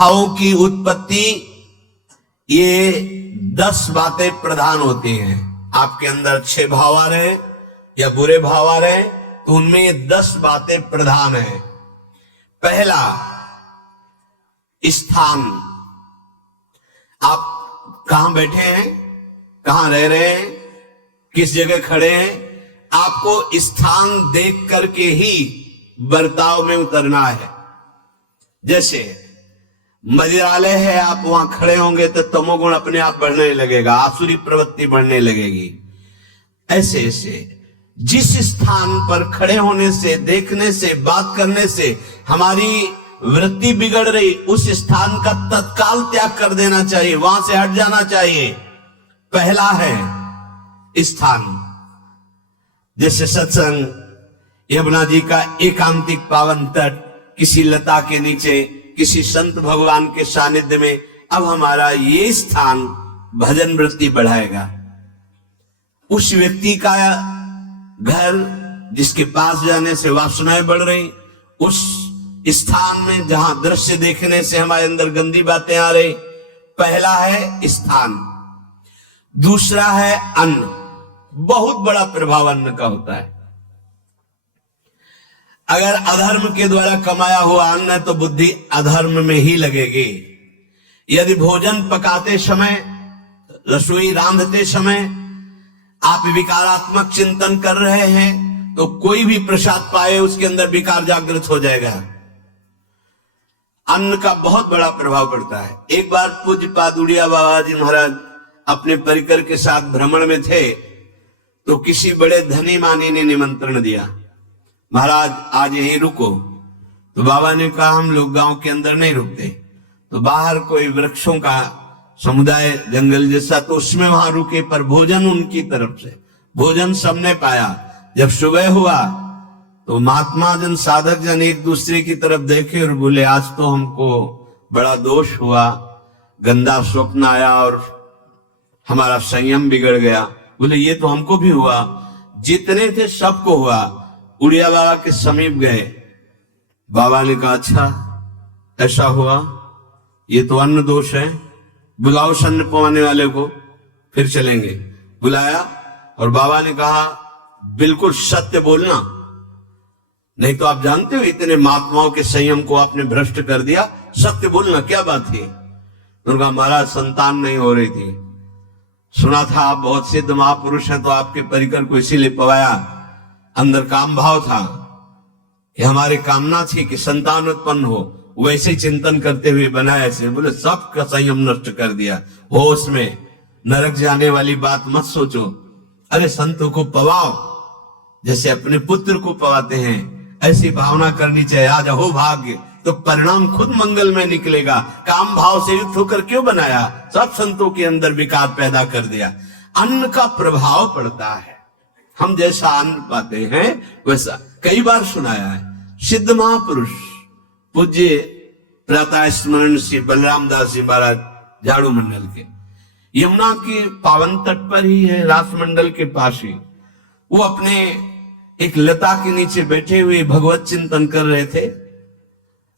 भावों की उत्पत्ति, ये 10 बातें प्रधान होती हैं। आपके अंदर अच्छे भाव आ रहे या बुरे भाव आ रहे तो उनमें ये 10 बातें प्रधान है। पहला, स्थान। आप कहां बैठे हैं, कहां रह रहे हैं, किस जगह खड़े हैं, आपको स्थान देख करके ही बर्ताव में उतरना है। जैसे मंदिरालय है, आप वहां खड़े होंगे तो तमोगुण अपने आप बढ़ने लगेगा, आसुरी प्रवृत्ति बढ़ने लगेगी। ऐसे ऐसे जिस स्थान पर खड़े होने से, देखने से, बात करने से हमारी वृत्ति बिगड़ रही, उस स्थान का तत्काल त्याग कर देना चाहिए, वहां से हट जाना चाहिए। पहला है स्थान। जैसे सत्संग, यमुना जी का एकांतिक पावन तट, किसी लता के नीचे, किसी संत भगवान के सानिध्य में, अब हमारा ये स्थान भजन वृत्ति बढ़ाएगा। उस व्यक्ति का घर जिसके पास जाने से वासनाएं बढ़ रही, उस स्थान में जहां दृश्य देखने से हमारे अंदर गंदी बातें आ रही, पहला है स्थान। दूसरा है अन्न। बहुत बड़ा प्रभाव अन्न का होता है। अगर अधर्म के द्वारा कमाया हुआ अन्न है तो बुद्धि अधर्म में ही लगेगी। यदि भोजन पकाते समय, रसोई रांधते समय आप विकारात्मक चिंतन कर रहे हैं तो कोई भी प्रसाद पाए उसके अंदर विकार जागृत हो जाएगा। अन्न का बहुत बड़ा प्रभाव पड़ता है। एक बार पूज्य पादुड़िया बाबा जी महाराज अपने परिकर के साथ भ्रमण में थे तो किसी बड़े धनी मानी ने निमंत्रण दिया, महाराज आज यहीं रुको। तो बाबा ने कहा हम लोग गांव के अंदर नहीं रुकते, तो बाहर कोई वृक्षों का समुदाय, जंगल जैसा, तो उसमें वहां रुके, पर भोजन उनकी तरफ से, भोजन सबने पाया। जब सुबह हुआ तो महात्मा जन, साधक जन एक दूसरे की तरफ देखे और बोले आज तो हमको बड़ा दोष हुआ, गंदा स्वप्न आया और हमारा संयम बिगड़ गया। बोले ये तो हमको भी हुआ, जितने थे सबको हुआ। उड़िया बाबा के समीप गए, बाबा ने कहा अच्छा ऐसा हुआ, ये तो अन्न दोष है, बुलाओ अन्न पवाने वाले को, फिर चलेंगे। बुलाया और बाबा ने कहा बिल्कुल सत्य बोलना, नहीं तो आप जानते हो इतने महात्माओं के संयम को आपने भ्रष्ट कर दिया, सत्य बोलना क्या बात थी। उनका महाराज संतान नहीं हो रही थी, सुना था आप बहुत सिद्ध महापुरुष हैं तो आपके परिकर को इसीलिए पवाया, अंदर काम भाव था कि हमारी कामना थी कि संतान उत्पन्न हो, वैसे चिंतन करते हुए बनाया ऐसे। बोले सबका संयम नष्ट कर दिया, होश में, नरक जाने वाली बात मत सोचो। अरे संतों को पवाओ जैसे अपने पुत्र को पवाते हैं, ऐसी भावना करनी चाहिए। आज हो भाग्य तो परिणाम खुद मंगल में निकलेगा। काम भाव से युक्त होकर क्यों बनाया, सब संतों के अंदर विकार पैदा कर दिया। अन्न का प्रभाव पड़ता है, हम जैसा अन्न पाते हैं वैसा। कई बार सुनाया है, सिद्ध महापुरुष पूज्य प्रातः स्मरण श्री बलराम दास जी महाराज झाड़ू मंडल के, यमुना के पावन तट पर ही है, रासमंडल के पास ही, वो अपने एक लता के नीचे बैठे हुए भगवत चिंतन कर रहे थे।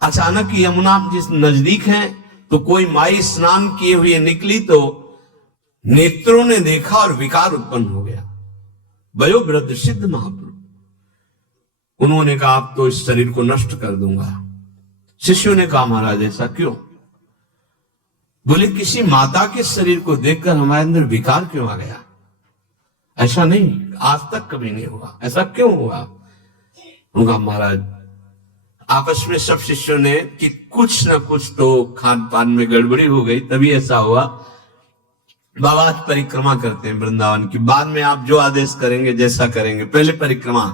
अचानक यमुना जिस नजदीक है तो कोई माई स्नान किए हुए निकली तो नेत्रों ने देखा और विकार उत्पन्न हो गया। वयोवृद्ध सिद्ध महापुरुष, उन्होंने कहा आप तो इस शरीर को नष्ट कर दूंगा। शिष्यों ने कहा महाराज ऐसा क्यों? बोले किसी माता के शरीर को देखकर हमारे अंदर विकार क्यों आ गया? ऐसा नहीं, आज तक कभी नहीं हुआ, ऐसा क्यों हुआ? उनका महाराज आपस में सब शिष्यों ने कि कुछ ना कुछ तो खान पान में गड़बड़ी हो गई तभी ऐसा हुआ। बाबा आज परिक्रमा करते हैं वृंदावन की, बाद में आप जो आदेश करेंगे जैसा करेंगे, पहले परिक्रमा।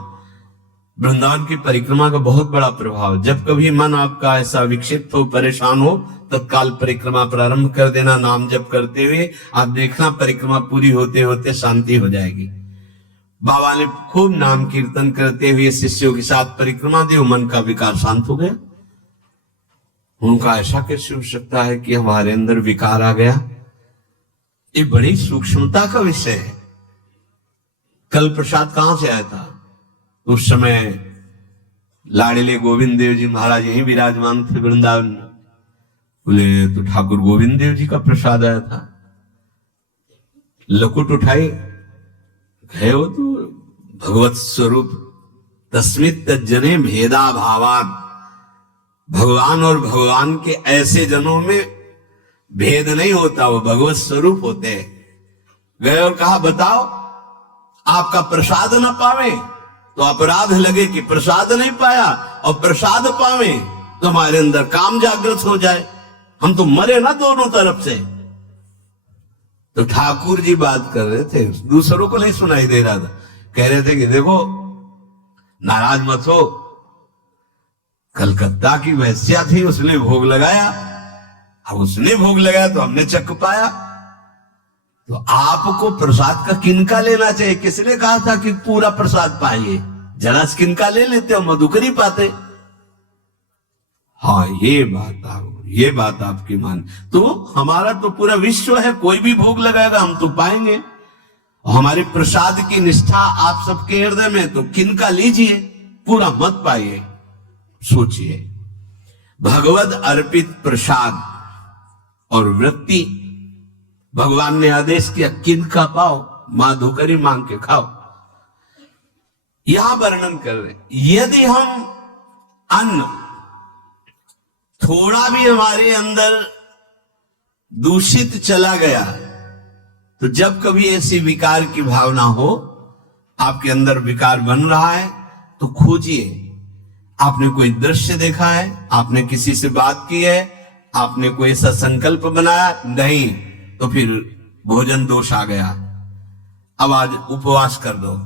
वृंदावन की परिक्रमा का बहुत बड़ा प्रभाव, जब कभी मन आपका ऐसा विक्षिप्त हो, परेशान हो, तत्काल परिक्रमा प्रारंभ कर देना, नाम जप करते हुए। आप देखना परिक्रमा पूरी होते होते शांति हो जाएगी। बाबा ने खूब नाम कीर्तन करते हुए शिष्यों के साथ परिक्रमा दी, मन का विकार शांत हो गया। उनका ऐसा कैसे हो सकता है कि हमारे अंदर विकार आ गया? ये बड़ी सूक्ष्मता का विषय है। कल प्रसाद कहां से आया था? उस समय लाड़िले गोविंद देव जी महाराज यही विराजमान थे वृंदावन में। बोले तो ठाकुर गोविंद देव जी का प्रसाद आया था। लकुट उठाई, गए हो तो भगवत स्वरूप तस्मित तज्जने भेदा भावान, भगवान और भगवान के ऐसे जनों में भेद नहीं होता, वो भगवत स्वरूप होते हैं। गए और कहा बताओ, आपका प्रसाद न पावे तो अपराध लगे कि प्रसाद नहीं पाया, और प्रसाद पावे तो हमारे अंदर काम जागृत हो जाए, हम तो मरे ना दोनों तरफ से। तो ठाकुर जी बात कर रहे थे, दूसरों को नहीं सुनाई दे रहा था। कह रहे थे कि देखो नाराज मत हो, कलकत्ता की वैश्या थी, उसने भोग लगाया, अब उसने भोग लगाया तो हमने चख पाया, तो आपको प्रसाद का किनका लेना चाहिए? किसने कहा था कि पूरा प्रसाद पाइए? जरा किनका ले लेते हो, मधुकरी पाते। हाँ ये बात आपकी मान, तो हमारा तो पूरा विश्व है, कोई भी भोग लगाएगा हम तो पाएंगे। और हमारे प्रसाद की निष्ठा आप सबके हृदय में, तो किनका लीजिए, पूरा मत पाइए। सोचिए, भगवद अर्पित प्रसाद और वृत्ति, भगवान ने आदेश किया किनका पाओ, माधुकरी मांग के खाओ। यहां वर्णन कर रहे, यदि हम अन्न थोड़ा भी हमारे अंदर दूषित चला गया, तो जब कभी ऐसी विकार की भावना हो, आपके अंदर विकार बन रहा है, तो खोजिए। आपने कोई दृश्य देखा है, आपने किसी से बात की है, आपने कोई ऐसा संकल्प बनाया, नहीं, तो फिर भोजन दोष आ गया। अब आज उपवास कर दो,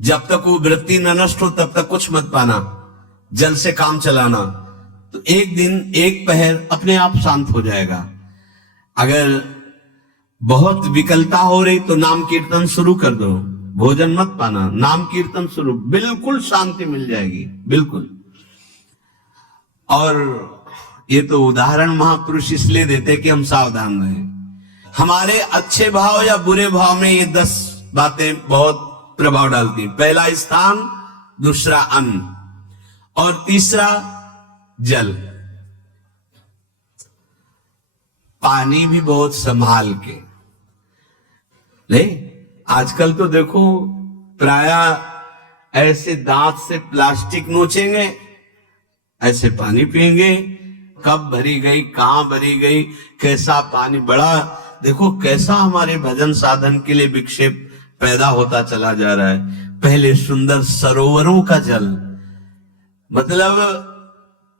जब तक वो वृत्ति न नष्ट हो तब तक कुछ मत पाना, जल से काम चलाना, तो एक दिन एक पहर अपने आप शांत हो जाएगा। अगर बहुत विकलता हो रही तो नाम कीर्तन शुरू कर दो, भोजन मत पाना, नाम कीर्तन शुरू, बिल्कुल शांति मिल जाएगी, बिल्कुल। और ये तो उदाहरण महापुरुष इसलिए देते कि हम सावधान रहें। हमारे अच्छे भाव या बुरे भाव में ये 10 बातें बहुत प्रभाव डालती। पहला स्थान, दूसरा अन्न, और तीसरा जल। पानी भी बहुत संभाल के ले। आजकल तो देखो प्रायः ऐसे दांत से प्लास्टिक नोचेंगे, ऐसे पानी पिएंगे, कब भरी गई, कहां भरी गई, कैसा पानी बड़ा। देखो कैसा हमारे भजन साधन के लिए विक्षेप पैदा होता चला जा रहा है। पहले सुंदर सरोवरों का जल, मतलब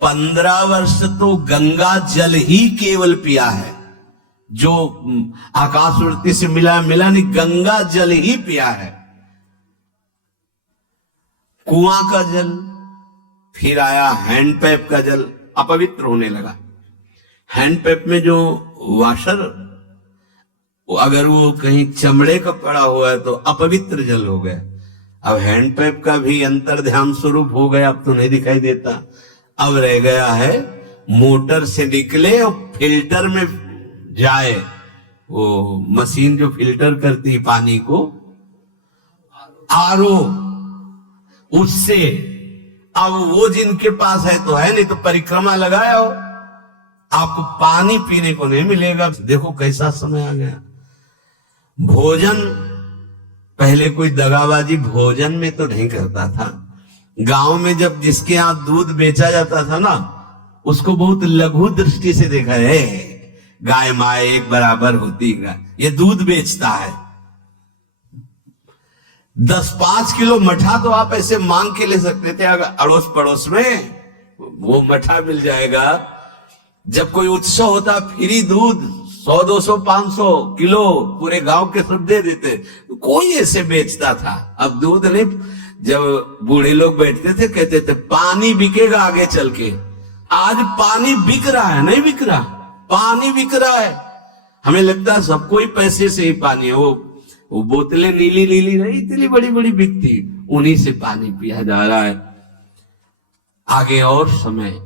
15 वर्ष तो गंगा जल ही केवल पिया है, जो आकाश वृत्ति से मिला नहीं, गंगा जल ही पिया है। कुआं का जल, फिर आया हैंडपैप का जल, अपवित्र होने लगा। हैंडपैप में जो वाशर, अगर वो कहीं चमड़े का पड़ा हुआ है तो अपवित्र जल हो गया। अब हैंडपैप का भी अंतर ध्यान स्वरूप हो गया, अब तो नहीं दिखाई देता। अब रह गया है मोटर से निकले और फिल्टर में जाए, वो मशीन जो फिल्टर करती है पानी को, आरओ, उससे। अब वो जिनके पास है तो है, नहीं तो परिक्रमा लगाया हो, आपको पानी पीने को नहीं मिलेगा। देखो कैसा समय आ गया। भोजन, पहले कोई दगाबाजी भोजन में तो नहीं करता था। गांव में जब जिसके यहां दूध बेचा जाता था ना, उसको बहुत लघु दृष्टि से देखा है, गाय माए एक बराबर होती है, ये दूध बेचता है। 10-5 किलो मठा तो आप ऐसे मांग के ले सकते थे, अगर अड़ोस पड़ोस में वो मठा मिल जाएगा। जब कोई उत्सव होता, फ्री दूध 100-200 500 किलो पूरे गांव के सब दे देते, कोई ऐसे बेचता था। अब दूध नहीं, जब बूढ़े लोग बैठते थे कहते थे पानी बिकेगा आगे चल के। आज पानी बिक रहा है, नहीं बिक रहा, पानी बिक रहा है। हमें लगता है सबको ही पैसे से ही पानी है। वो बोतलें नीली नीली नहीं, इतनी बड़ी बड़ी बिकती, उन्हीं से पानी पिया जा रहा है। आगे और समय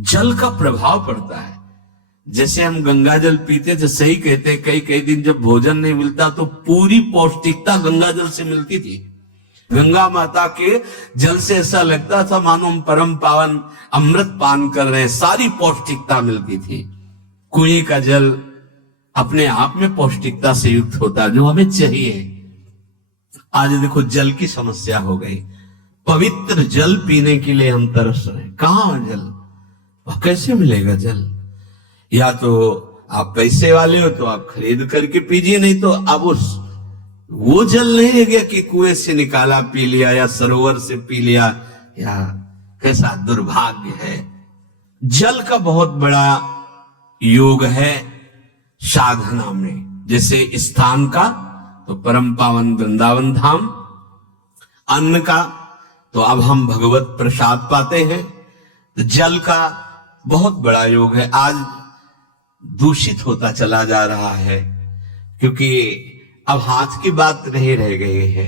जल का प्रभाव पड़ता है। जैसे हम गंगा जल पीते थे, सही कहते हैं, कई दिन जब भोजन नहीं मिलता तो पूरी पौष्टिकता गंगा जल से मिलती थी। गंगा माता के जल से ऐसा लगता था मानो हम परम पावन अमृत पान कर रहे हैं, सारी पौष्टिकता मिलती थी। कुएं का जल अपने आप में पौष्टिकता से युक्त होता है, जो हमें चाहिए। आज देखो जल की समस्या हो गई, पवित्र जल पीने के लिए हम तरस रहे हैं। कहां जल, वह कैसे मिलेगा जल? या तो आप पैसे वाले हो तो आप खरीद करके पीजिए, नहीं तो अब वो जल नहीं है गया कि कुएं से निकाला पी लिया या सरोवर से पी लिया। या कैसा दुर्भाग्य है। जल का बहुत बड़ा योग है साधना में। जैसे स्थान का तो परम पावन वृंदावन धाम, अन्न का तो अब हम भगवत प्रसाद पाते हैं। तो जल का बहुत बड़ा योग है। आज दूषित होता चला जा रहा है, क्योंकि अब हाथ की बात नहीं रह गई है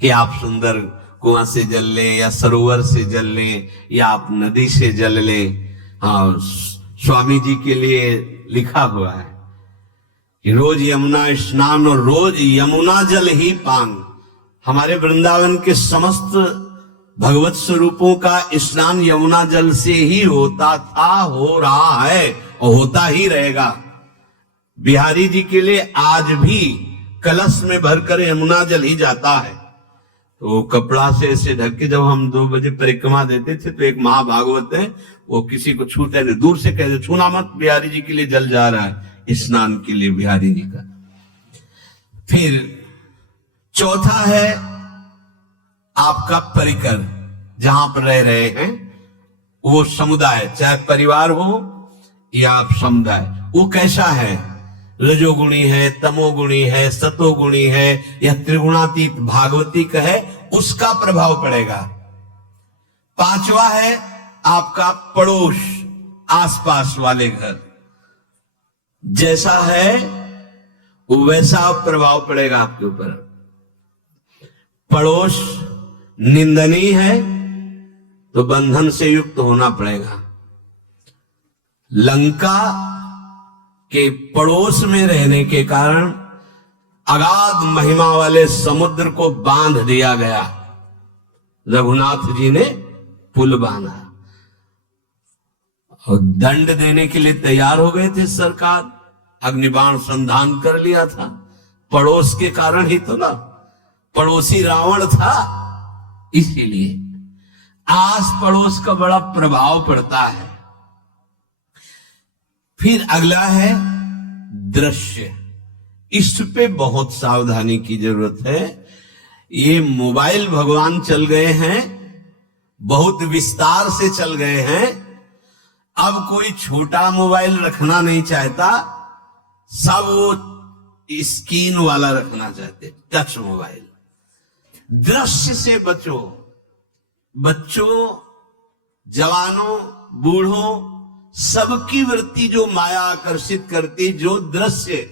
कि आप सुंदर कुआं से जल लें या सरोवर से जल लें या आप नदी से जल लें। हाँ, स्वामी जी के लिए लिखा हुआ है कि रोज यमुना स्नान और रोज यमुना जल ही पान। हमारे वृंदावन के समस्त भगवत स्वरूपों का स्नान यमुना जल से ही होता था, हो रहा है और होता ही रहेगा। बिहारी जी के लिए आज भी कलश में भरकर यमुना जल ही जाता है। तो कपड़ा से ऐसे ढक के जब हम 2 बजे परिक्रमा देते थे तो एक महाभागवत है, वो किसी को छूते नहीं, दूर से कहते छूना मत, बिहारी जी के लिए जल जा रहा है स्नान के लिए बिहारी जी का। फिर चौथा है आपका परिकर, जहां पर रह रहे हैं वो समुदाय, चाहे परिवार हो या आप समुदाय, वो कैसा है? रजोगुणी है, तमोगुणी है, सतोगुणी है या त्रिगुणातीत भागवतिक है, उसका प्रभाव पड़ेगा। पांचवा है आपका पड़ोस, आसपास वाले घर, जैसा है वैसा प्रभाव पड़ेगा आपके ऊपर। पड़ोस निंदनीय है तो बंधन से युक्त होना पड़ेगा। लंका के पड़ोस में रहने के कारण अगाध महिमा वाले समुद्र को बांध दिया गया। रघुनाथ जी ने पुल बांधा और दंड देने के लिए तैयार हो गए थे सरकार, अग्निबाण संधान कर लिया था। पड़ोस के कारण ही तो ना, पड़ोसी रावण था। इसीलिए आस पड़ोस का बड़ा प्रभाव पड़ता है। फिर अगला है दृश्य, इस पे बहुत सावधानी की जरूरत है। ये मोबाइल भगवान चल गए हैं, बहुत विस्तार से चल गए हैं। अब कोई छोटा मोबाइल रखना नहीं चाहता, सब वो स्क्रीन वाला रखना चाहते, टच मोबाइल। दृश्य से बचो, बच्चों, जवानों, बूढ़ों, सबकी वृत्ति जो माया आकर्षित करती, जो दृश्य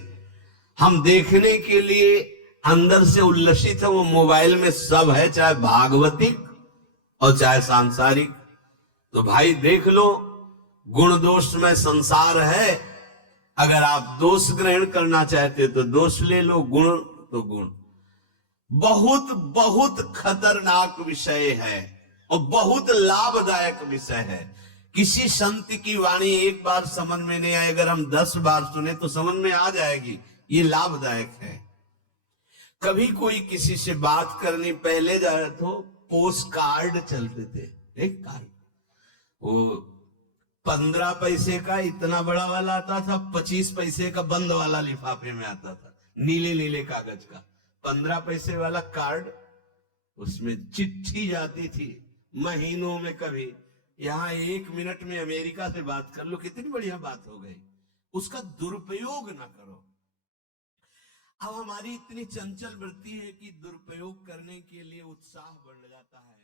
हम देखने के लिए अंदर से उल्लसित है, वो मोबाइल में सब है, चाहे भागवतिक और चाहे सांसारिक। तो भाई देख लो, गुण दोष में संसार है। अगर आप दोष ग्रहण करना चाहते तो दोष ले लो, गुण तो गुण। बहुत बहुत खतरनाक विषय है और बहुत लाभदायक विषय है। किसी संत की वाणी एक बार समझ में नहीं आए, अगर हम 10 बार सुने तो समझ में आ जाएगी। ये लाभदायक है। कभी कोई किसी से बात करनी, पहले जाए तो पोस्ट कार्ड चलते थे, एक कार्ड, वो 15 पैसे का इतना बड़ा वाला आता था, 25 पैसे का बंद वाला लिफाफे में आता था, नीले नीले कागज का। 15 पैसे वाला कार्ड, उसमें चिट्ठी जाती थी महीनों में। कभी यहां 1 मिनट में अमेरिका से बात कर लो, कितनी बढ़िया बात हो गई। उसका दुरुपयोग ना करो। अब हमारी इतनी चंचल वृत्ति है कि दुरुपयोग करने के लिए उत्साह बढ़ जाता है।